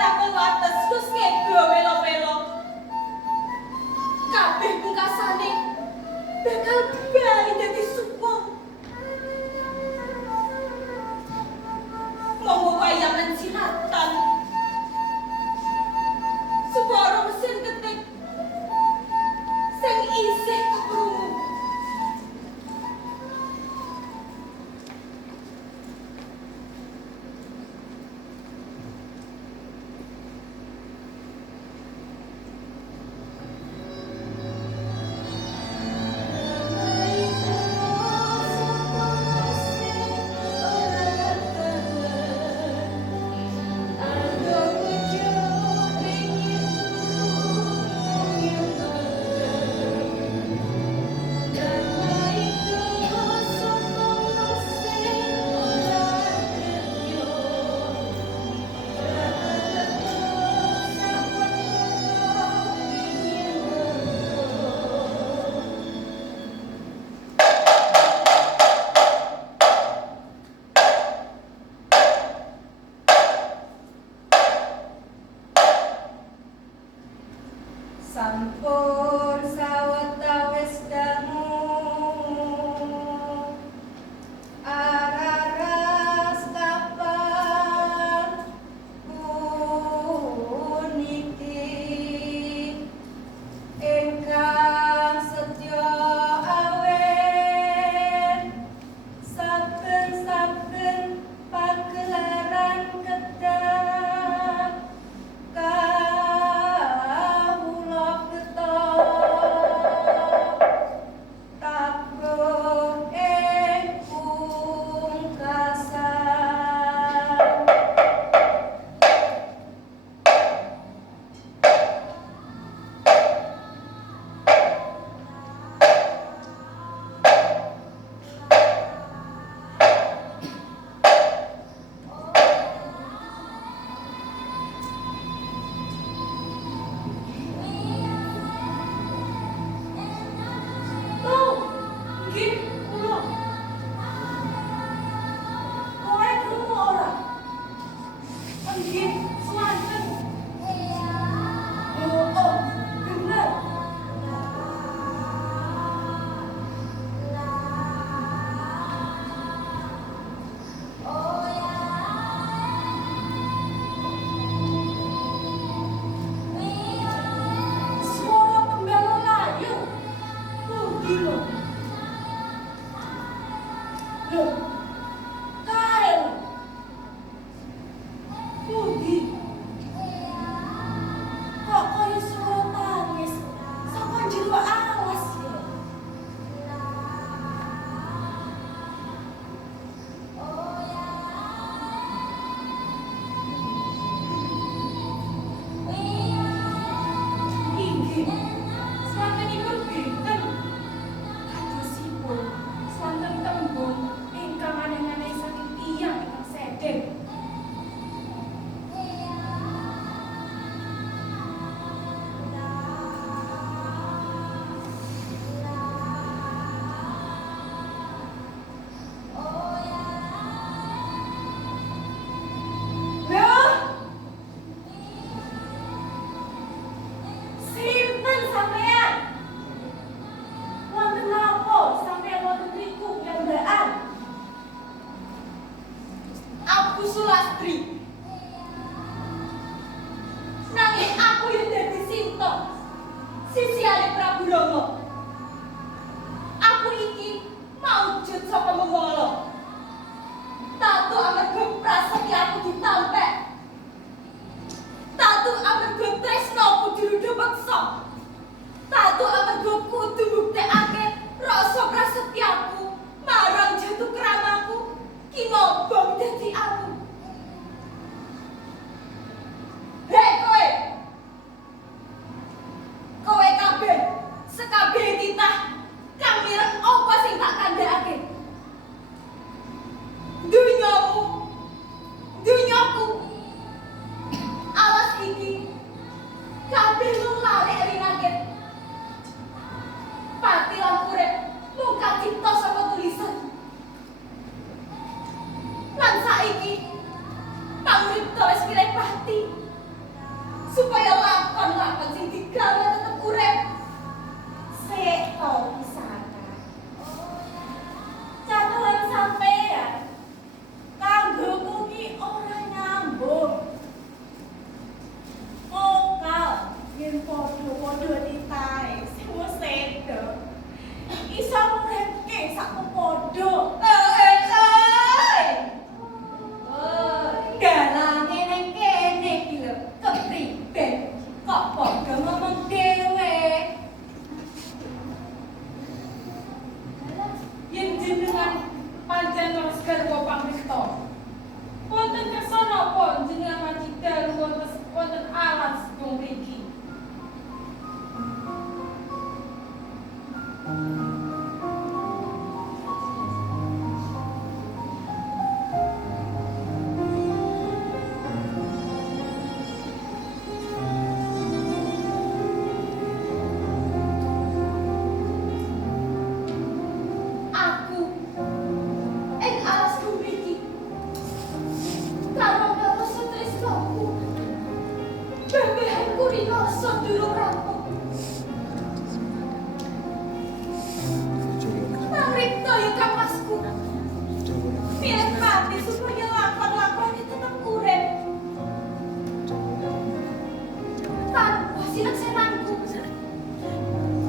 takon wates terus ngego melo-melo. Kabeh pungkasane bakal bali dadi supo. Monggo wayangan silatan. Suara mesin ketik sing isih keprungu. Sampun sawetawis dangu araras kapan puniki ingkang setya awen saben-saben pagelaran kedah supaya lakon-lakon sing digawe tetep urip. Sik to Kisana. Caturan sampeyan kanggo kuwi ora nyambung. Mokal yen padha-padha ditae sing wis sedo. Iso muripke sak padha. Galange ning kene iki lho, kepriben kok padha ngomong dhewe. Yen jenengan pancen terus garwa pamrikta. Wonten kersa napa jenengan madidal wonten alas dong mriki? Aku ing alasku mriki karo karo tresnaku. Bebehanku rinoso durung rampung. Pamrikta ya kapasku. Biar mati supaya lakon-lakonnya tetap urip. Tanpa sineksenanku.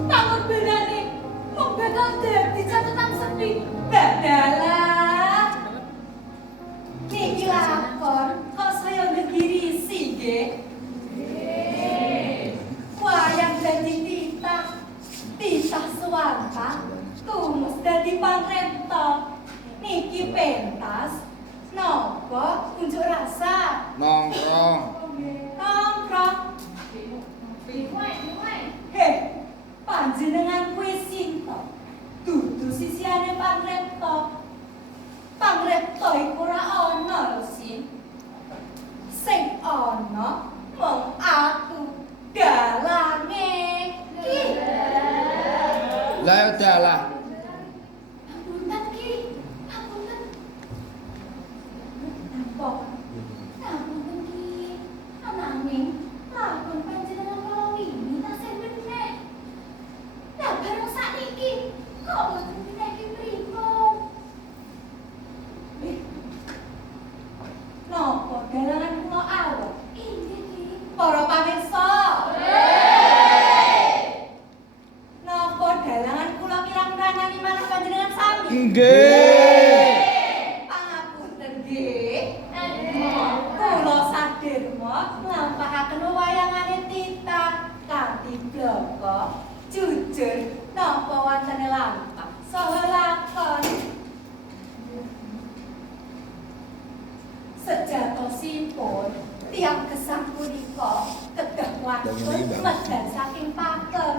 Pangorbanane mung bakal dadi catatan sepi. Badalah. Niki lakon kok saya ngegirisi nggih. Wayang dadi titah swanta, tumus dadi pamrenta. Niki pentas, napa unjuk rasa? Nongkrong. Nongkrong. Heh, panjenengan kuwi sinta. Dudu sisihane pamrenta. Pamrenta iku ora ana lho, Sin. Sing ana mung aku dalange. Ki. Lah ya dalah. Apunten Ki. Apunten. Napa? Apunten Ki. Ananging lakon panjenengan kala wingi tasih meneh. Lah bareng sakniki kok mboten menehi pripun? Napa dalangan kula awak? Inggih Ki. Para pamirsa. Napa dalangan kula kirang-kirangani manah panjenengan sami? Nggih. Pangapunten nggih. Kula saderma nglampahaken wayangane titah kanthi bloko jujur napa wantene lampah saha lakon. Sejatosipun tiang gesang punika kedah waktu medal saking pakem.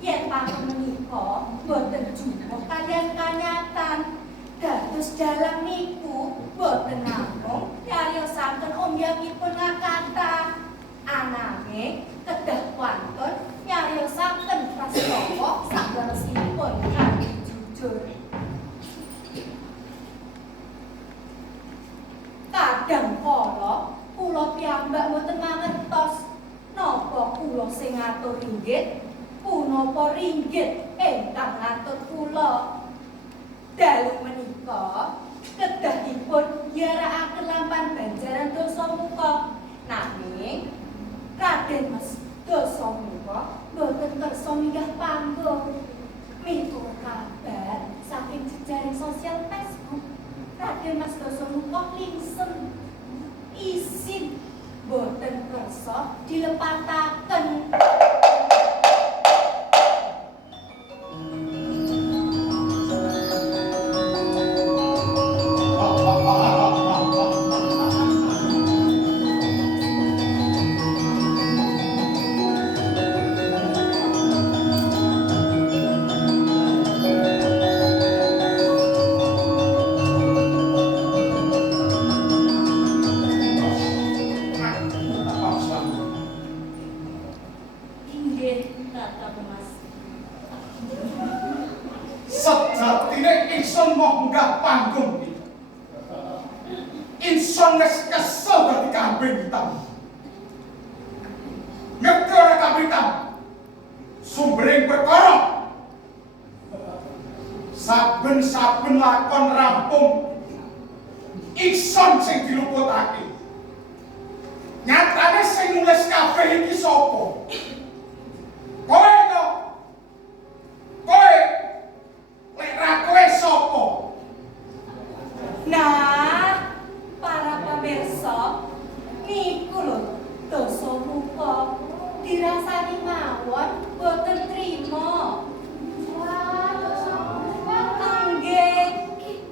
Yen pakem menika boten jumlah kaliyan kanyatan. Dados dalang niku boten namung nyariosaken ombyangipun ngakata. Ananging kedah wantun nyariosaken prastawa sakleresipun kanthi jujur. Kadang kala kula piyambak boten mangertos napa kula sing ngatur ringgit, punapa ringgit ingkang ngatur kula. Dalu menika kedahipun yarakaken lampan banjaran Dasamuka. Nanging Raden Mas Dasamuka boten kersa minggah panggung. Miturut kabar saking jejaring sosial Facebook, Raden Mas Dasamuka lingsem isin boten kersa dilepataken. Sejatine ingsun munggah panggung iki. Ingsun wis kesel dadi kambing hitam. sakabehing perkara saben-saben lakon rampung ingsun sing diluputake. Nyatane sing nulis kabeh iki sapa? Kowe to? Kowe lek ra kowe sapa? Nah, para pemirsa, niku lho dosa muka dirasani mawon boten trima. Wah, dosa muka. Nggih.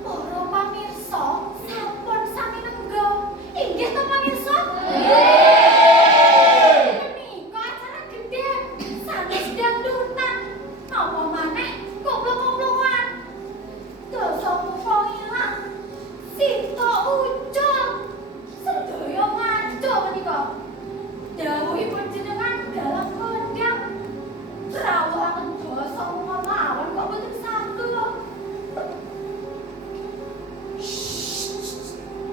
Para pamirsa, sampun sami nenggo. Inggih to pamirsa? Menika acara gedhe, sanes dangdutan. Napa maneh koplo-koploan. Dosa muka ilang. Sito ucul. Sedaya ngaco menika. Dawuhipun jenengan dalam kondang. Rawuhaken dosa muka mawon kok boten saged.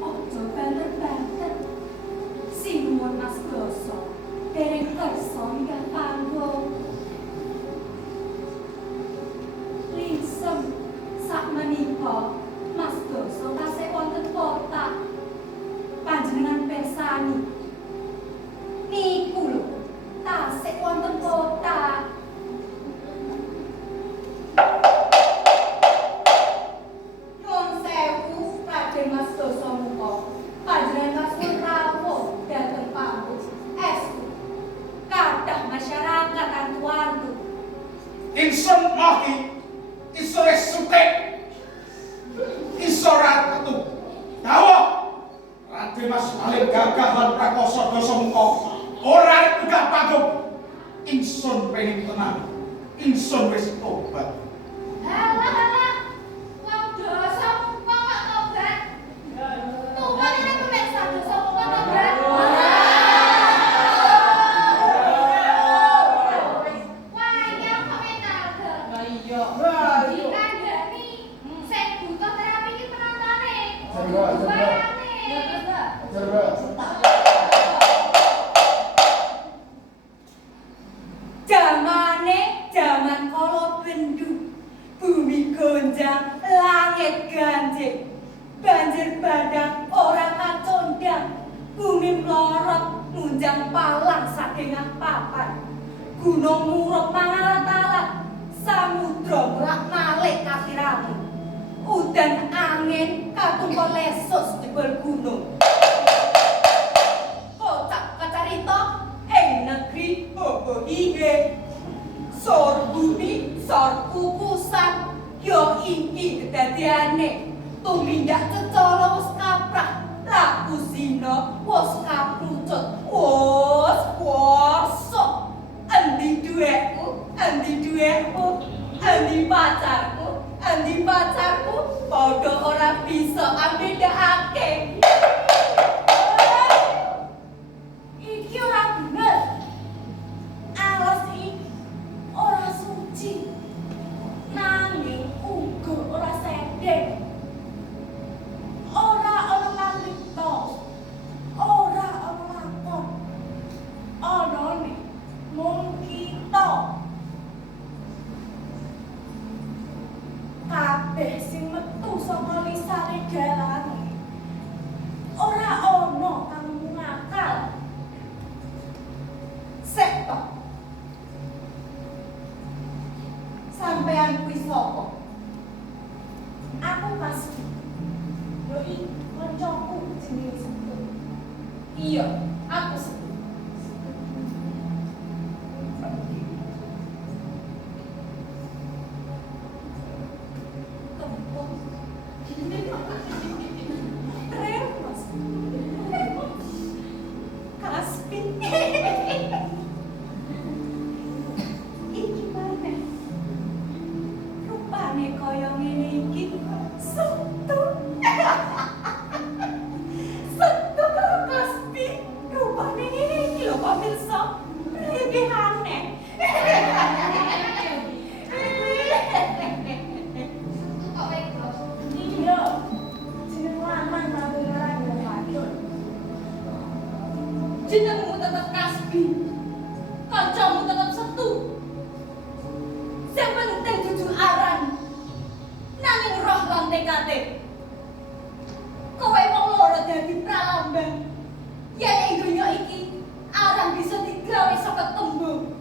Ojo banter-banter. Sinuwun Mas Dosa, dereng kersa minggah panggung. Lingsem sakmenika Mas Dosa tasih wonten kota. Panjenengan pirsani. Niku lho, tasih wonten kota. Nyuwun sewu Raden Mas Dosa muka. Panjenengan kasuwun rawuh dhateng panggung. Estu kathah masyarakat antu-antu. Ingsun mohi isore sutik isora tetu dawuh Raden Mas paling gagah lan prakoso dosa muka ora arep munggah panggung. Ingsun pengin tenang, ingsun wis tobat. Halah, wong dosa muka kok tobat. Tuman ini pemirsa dosa muka tobat. Wayang komentar. Lah iya. Dikandani, sing butuh terapi iki penontonane. Coba. Jamane jaman kala bendu, bumi gonjang, langit ganjing, banjir bandang ora kacondang, bumi mlorot nunjang palang saking papan, gunung muruk mangalat-alat, samudra murak-malik katiramu, udan angin katumpul lesus jebul gunung. Kocak kacarita ing negeri Bobohihe, sor bumi sor kukusan, yo iki kedadiane tumindak cecala wis kaprah, laku zina wis kaprucut, wis kuwasa. Endi duwekmu, endi pacarku, padha ora bisa ambedakake. Iki ora bener. Alas iki ora suci. Nanging uga ora sedek. Ora ana pamripta. Ora ana lakon. Anane mung kita. Kabeh sing metu saka lisane dalane. Ora ana kang ngakal. Sek to. Sampeyan kuwi sapa? Aku pasti. Yo iki kancaku jenenge Setu. Iya, aku Setu. Kempung. Remas. Kaspi. Iki maneh. Rupane kaya ngene iki. Setu. Setu karo Kaspi. Rupane ngene iki lho pamirsa. Iki aneh. Kok wedok? Iya. Jeneng laman matur ora wadon. Jenengmu tetep Kaspi. kancamu tetap setu. Sing penting dudu aran. Nanging roh lan tekate. Kowe wong loro dadi pralambang. Yen ing donya iki aran bisa digawe saka tembung.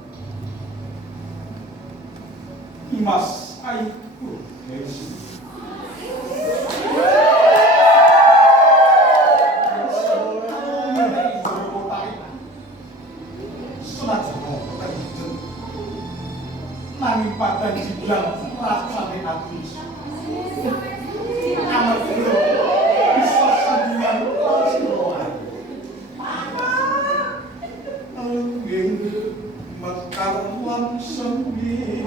Mas Aiku Yesus. Nanging padan jiblang rasane ati. Amarga bisa sadian kasuruhan. Angin mekar lan semi.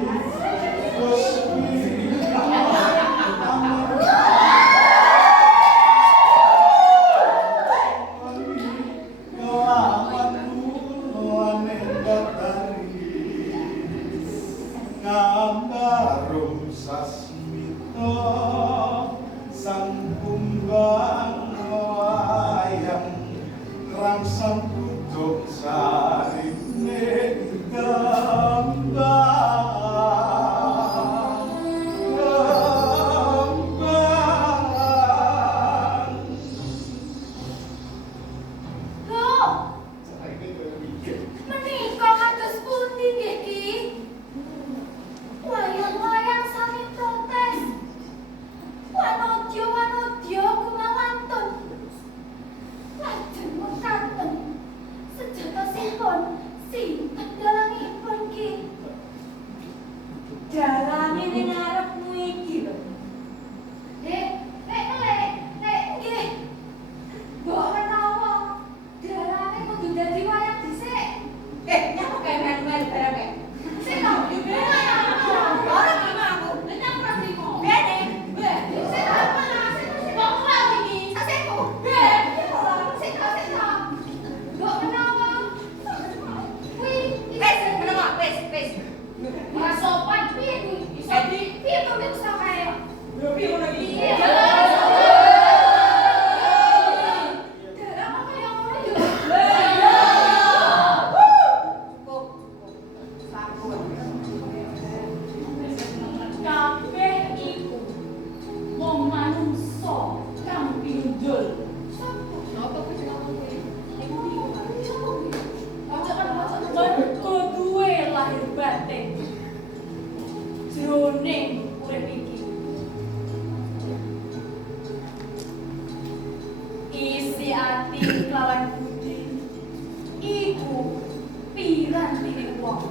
Gambarum sasmito sang kumbang wayang rangsang kuduk sarine gambar. Menika kados pundi nggih Ki? Wayang-wayang sami protes. Wanodya kumawantun. Lajeng mekaten sejatosipun sinten dalangipun Ki? Dalange ning ngarepmu iki lho. Lek nggih. Mbok menawa dalange kudu dadi wayang dhisik. Nyapa kae melu-melu bareng. Sing tak Ora terima aku. Nang prasimo. Bene. Sing apa? Sing kok ora iki? Saseku. Sing mbok menawa. Kuwi Wes. ora sopan piye kuwi? Iso piye kok bisa kae? Lho piye ngono iki? Iya. Dalang kaya ngono yo. Kabeh iku wong manungsa kang pinjul. Mergo duwe lahir batin jroning urip iki. Isi ati kelawan budi iku pirantine wong.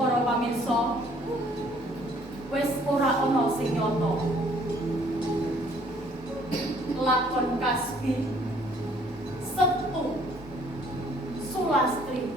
Para pamirsa, wis ora ana sing nyata. Lakon Kasbi, Setu, Sulastri,